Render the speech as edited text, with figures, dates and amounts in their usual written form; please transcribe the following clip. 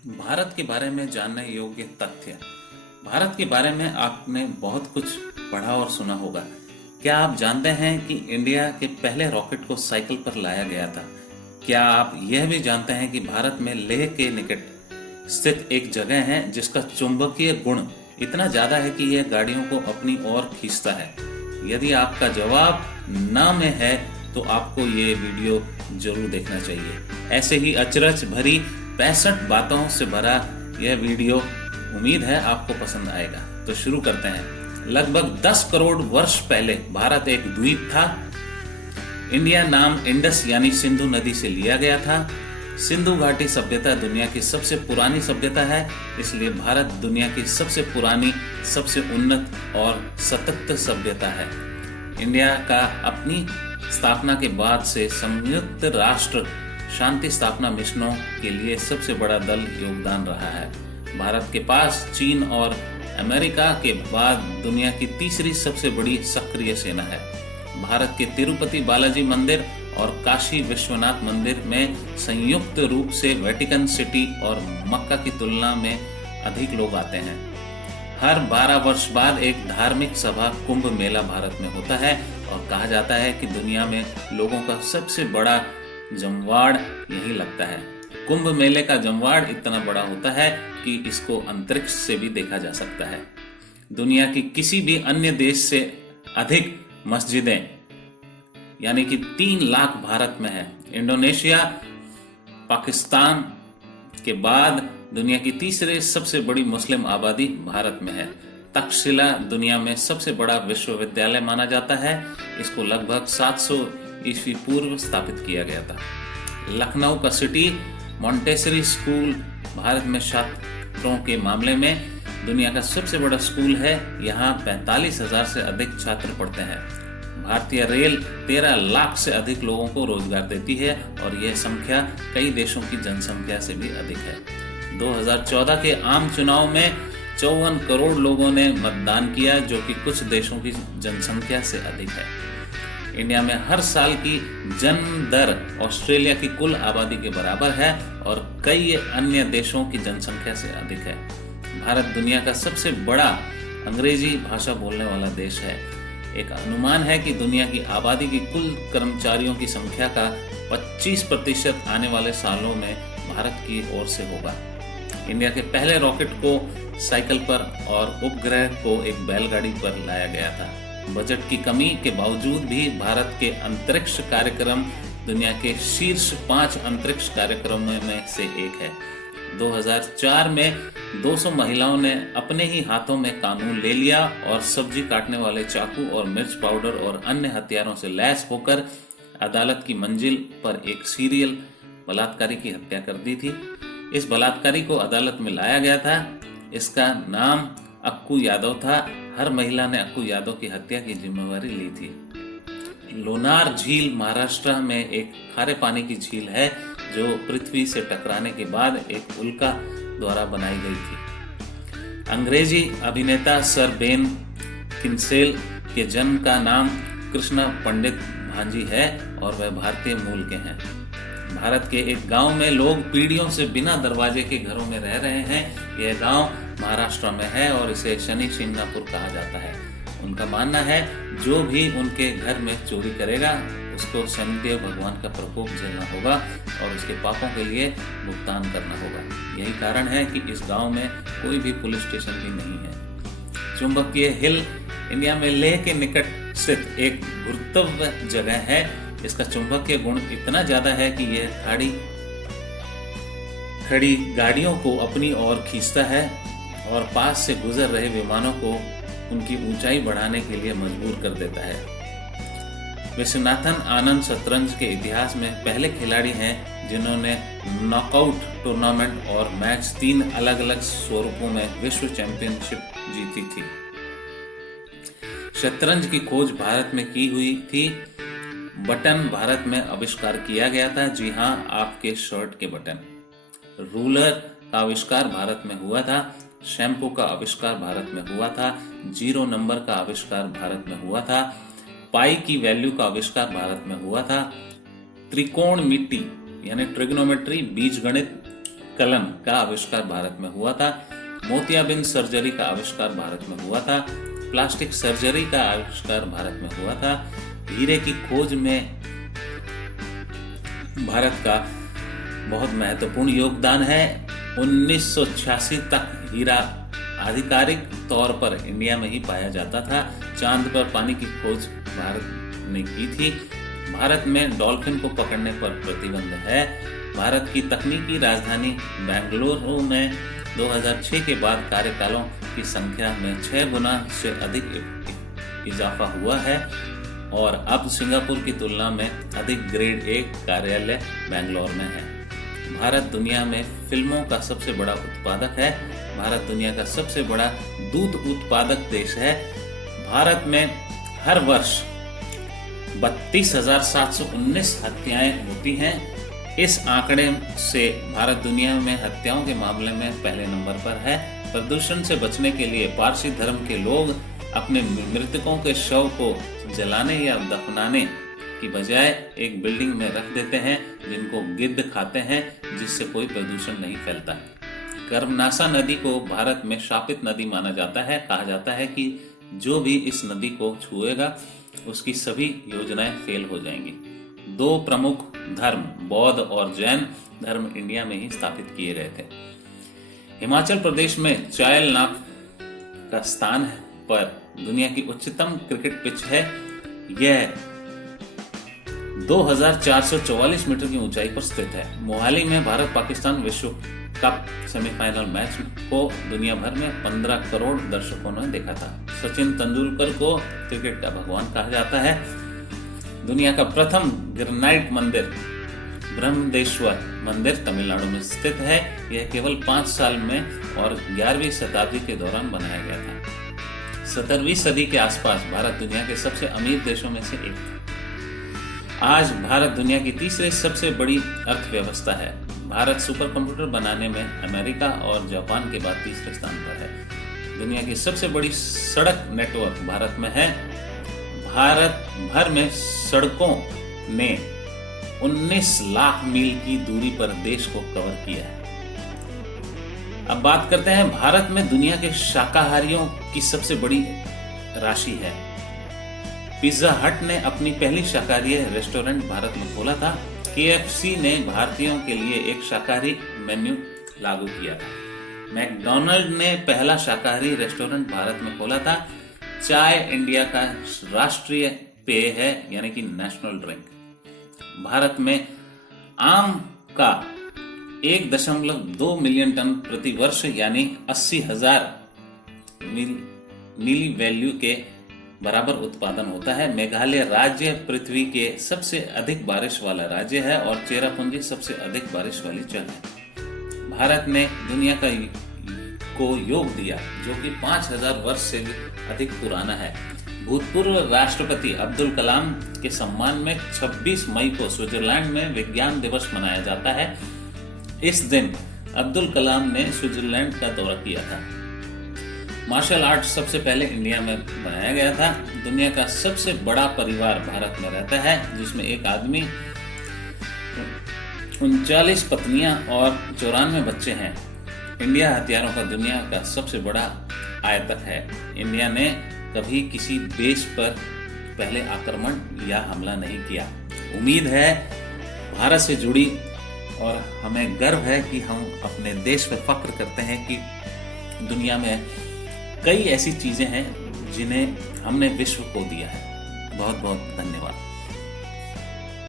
भारत के बारे में जानने योग्य तथ्य। भारत के बारे में आपने बहुत कुछ पढ़ा और सुना होगा। क्या आप जानते हैं कि इंडिया के पहले रॉकेट को साइकिल पर लाया गया था? क्या आप यह भी जानते हैं कि भारत में लेह के निकट स्थित एक जगह है जिसका चुंबकीय गुण इतना ज्यादा है कि यह गाड़ियों को अपनी ओर खींचता है? यदि आपका जवाब ना में है तो आपको ये वीडियो जरूर देखना चाहिए। ऐसे ही अचरज भरी 65 बातों से भरा यह वीडियो उम्मीद है आपको पसंद आएगा। तो शुरू करते हैं। लगभग 10 करोड़ वर्ष पहले भारत एक द्वीप था। इंडिया नाम इंडस यानी सिंधु नदी से लिया गया था। सिंधु घाटी सभ्यता दुनिया की सबसे पुरानी सभ्यता है, इसलिए भारत दुनिया की सबसे पुरानी, सबसे उन्नत और सतत सभ्यता है। इंडिया का अपनी स्थापना के बाद से संयुक्त राष्ट्र शांति स्थापना मिशनों के लिए सबसे बड़ा दल योगदान रहा है। भारत के पास चीन और अमेरिका के बाद दुनिया की तीसरी सबसे बड़ी सक्रिय सेना है। भारत के तिरुपति बालाजी मंदिर और काशी विश्वनाथ मंदिर में संयुक्त रूप से वेटिकन सिटी और मक्का की तुलना में अधिक लोग आते हैं। हर 12 वर्ष बाद एक धार्मिक सभा कुंभ मेला भारत में होता है और कहा जाता है कि दुनिया में लोगों का सबसे बड़ा जमवाड़ यहीं लगता है। कुंभ मेले का जमवाड़ इतना बड़ा होता है कि इसको अंतरिक्ष से भी देखा जा सकता है। दुनिया की किसी भी अन्य देश से अधिक मस्जिदें यानी कि 3 लाख भारत में है। इंडोनेशिया पाकिस्तान के बाद दुनिया की तीसरे सबसे बड़ी मुस्लिम आबादी भारत में है। तक्षशिला दुनिया में सबसे बड़ा विश्वविद्यालय माना जाता है। इसको लगभग 700 ईस्वी पूर्व स्थापित किया गया था। लखनऊ का सिटी मॉन्टेसरी स्कूल भारत में छात्रों के मामले में दुनिया का सबसे बड़ा स्कूल है। यहाँ 45,000 से अधिक छात्र पढ़ते हैं। भारतीय रेल 13 लाख से अधिक लोगों को रोजगार देती है और यह संख्या कई देशों की जनसंख्या से भी अधिक है। 2014 के आम चुनाव में 54 करोड़ लोगों ने मतदान किया, जो कि कुछ देशों की जनसंख्या से अधिक है। इंडिया में हर साल की जन्म दर ऑस्ट्रेलिया की कुल आबादी के बराबर है और कई अन्य देशों की जनसंख्या से अधिक है। भारत दुनिया का सबसे बड़ा अंग्रेजी भाषा बोलने वाला देश है। एक अनुमान है कि दुनिया की आबादी की कुल कर्मचारियों की संख्या का 25% आने वाले सालों में भारत की ओर से होगा। इंडिया के पहले रॉकेट को साइकिल पर और उपग्रह को एक बैलगाड़ी पर लाया गया था। बजट की कमी के बावजूद भी भारत के अंतरिक्ष कार्यक्रम दुनिया के शीर्ष 5 अंतरिक्ष कार्यक्रमों में से एक है। 2004 में 200 महिलाओं ने अपने ही हाथों में कानून ले लिया और सब्जी काटने वाले चाकू और मिर्च पाउडर और अन्य हथियारों से लैस होकर अदालत की मंजिल पर एक सीरियल बलात्कारी की हत्या कर दी थी। इस बलात्कारी को अदालत में लाया गया था। इसका नाम अक्कू यादव था। हर महिला ने अक्कू यादव की हत्या की जिम्मेवारी ली थी। लोनार झील महाराष्ट्र में एक खारे पानी की झील है जो पृथ्वी से टकराने के बाद एक उल्का द्वारा बनाई गई थी। अंग्रेजी अभिनेता सर बेन किंगसेल के जन्म का नाम कृष्णा पंडित भांजी है और वह भारतीय मूल के हैं। भारत के एक गांव में लोग पीढ़ियों से बिना दरवाजे के घरों में रह रहे हैं। यह गांव महाराष्ट्र में है और इसे शनि शिंगणापुर कहा जाता है। उनका मानना है जो भी उनके घर में चोरी करेगा उसको शनिदेव भगवान का प्रकोप झेलना होगा और उसके पापों के लिए भुगतान करना होगा। यही कारण है कि इस गांव में कोई भी पुलिस स्टेशन भी नहीं है। चुंबकीय हिल इंडिया में लेह के निकट स्थित एक गुरुत्व जगह है। इसका चुंबकीय गुण इतना ज्यादा है कि यह खड़ी गाड़ियों को अपनी ओर खींचता है और पास से गुजर रहे विमानों को उनकी ऊंचाई बढ़ाने के लिए मजबूर कर देता है। विश्वनाथन आनंद शतरंज के इतिहास में पहले खिलाड़ी हैं जिन्होंने नॉकआउट टूर्नामेंट और मैच 3 अलग अलग स्वरूपों में विश्व चैंपियनशिप जीती थी। शतरंज की खोज भारत में की हुई थी। बटन भारत में आविष्कार किया गया था। जी हाँ, आपके शर्ट के बटन। रूलर का आविष्कार भारत में हुआ था। शैम्पू का आविष्कार भारत में हुआ था। 0 नंबर का आविष्कार भारत में हुआ था। पाई की वैल्यू का आविष्कार भारत में हुआ था। त्रिकोण मिति यानी ट्रिग्नोमेट्री बीजगणित कलन का आविष्कार भारत में हुआ था। मोतियाबिंद सर्जरी का आविष्कार भारत में हुआ था। प्लास्टिक सर्जरी का आविष्कार भारत में हुआ था। हीरे की खोज में भारत का बहुत महत्वपूर्ण योगदान है। 1986 तक हीरा आधिकारिक तौर पर इंडिया में ही पाया जाता था। चांद पर पानी की खोज भारत ने की थी। भारत में डॉल्फिन को पकड़ने पर प्रतिबंध है। भारत की तकनीकी राजधानी बेंगलुरु में 2006 के बाद कार्यकालों की संख्या में 6 गुना से अधिक इजाफा हुआ है और अब सिंगापुर की तुलना में अधिक ग्रेड 1 कार्यालय बेंगलोर में है। भारत दुनिया में फिल्मों का सबसे बड़ा उत्पादक है। भारत दुनिया का सबसे बड़ा दूध उत्पादक देश है। भारत में हर वर्ष 32,719 हत्याएं होती हैं। इस आंकड़े से भारत दुनिया में हत्याओं के मामले में पहले नंबर पर है। प्रदूषण से बचने के लिए पारसी धर्म के लोग अपने मृतकों के शव को जलाने या दफनाने की बजाय एक बिल्डिंग में रख देते हैं जिनको गिद्ध खाते हैं, जिससे कोई प्रदूषण नहीं फैलता। कर्मनासा नदी को भारत में शापित नदी माना जाता है। कहा जाता है कि जो भी इस नदी को छुएगा उसकी सभी योजनाएं फेल हो जाएंगी। 2 प्रमुख धर्म बौद्ध और जैन धर्म इंडिया में ही स्थापित किए गए थे। हिमाचल प्रदेश में चायल नाक का स्थान पर दुनिया की उच्चतम क्रिकेट पिच है। यह 2444 मीटर की ऊंचाई पर स्थित है। मोहाली में भारत पाकिस्तान विश्व कप सेमीफाइनल मैच को दुनिया भर में 15 करोड़ दर्शकों ने देखा था। सचिन तेंदुलकर को क्रिकेट का भगवान कहा जाता है। दुनिया का प्रथम ग्रेनाइट मंदिर ब्रह्मदेश्वर मंदिर तमिलनाडु में स्थित है। यह केवल 5 साल में और 11वीं शताब्दी के दौरान बनाया गया था। 17वीं सदी के आसपास भारत दुनिया के सबसे अमीर देशों में से एक था। आज भारत दुनिया की तीसरी सबसे बड़ी अर्थव्यवस्था है। भारत सुपर कंप्यूटर बनाने में अमेरिका और जापान के बाद तीसरे स्थान पर है। दुनिया की सबसे बड़ी सड़क नेटवर्क भारत में है। भारत भर में सड़कों ने 19 लाख मील की दूरी पर देश को कवर किया है। अब बात करते हैं भारत में दुनिया के शाकाहारियों की सबसे बड़ी राशि है। पिज्जा हट ने अपनी पहली शाकाहारी रेस्टोरेंट भारत में खोला था। KFC ने भारतीयों के लिए एक शाकाहारी मेन्यू लागू किया था। मैकडॉनल्ड ने पहला शाकाहारी रेस्टोरेंट भारत में खोला था। चाय इंडिया का राष्ट्रीय पेय है, यानी कि नेशनल ड्रिंक। भारत में आम का 1.2 मिलियन टन प्रति वर्ष यानी 80,000 मिली वैल्यू के बराबर उत्पादन होता है। मेघालय राज्य पृथ्वी के सबसे अधिक बारिश वाला राज्य है और चेरापूंजी सबसे अधिक बारिश वाली जगह है। भारत ने दुनिया को योग दिया जो कि 5000 वर्ष से भी अधिक पुराना है। भूतपूर्व राष्ट्रपति अब्दुल कलाम के सम्मान में 26 मई को स्विट्जरलैंड में विज्ञान दिवस मनाया जाता है। इस दिन अब्दुल कलाम ने स्विट्जरलैंड का दौरा किया था। मार्शल आर्ट सबसे पहले इंडिया में बनाया गया था। दुनिया का सबसे बड़ा परिवार भारत में रहता है, जिसमें एक आदमी, 39 पत्नियां और 94 बच्चे हैं। इंडिया हथियारों का दुनिया का सबसे बड़ा आयातक है। इंडिया ने कभी किसी देश पर पहले आक्रमण या हमला नहीं किया। उम्मीद है भारत से जुड़ी और हमें गर्व है कि हम अपने देश पर फख्र करते हैं कि दुनिया में कई ऐसी चीजें हैं जिन्हें हमने विश्व को दिया है। बहुत बहुत धन्यवाद।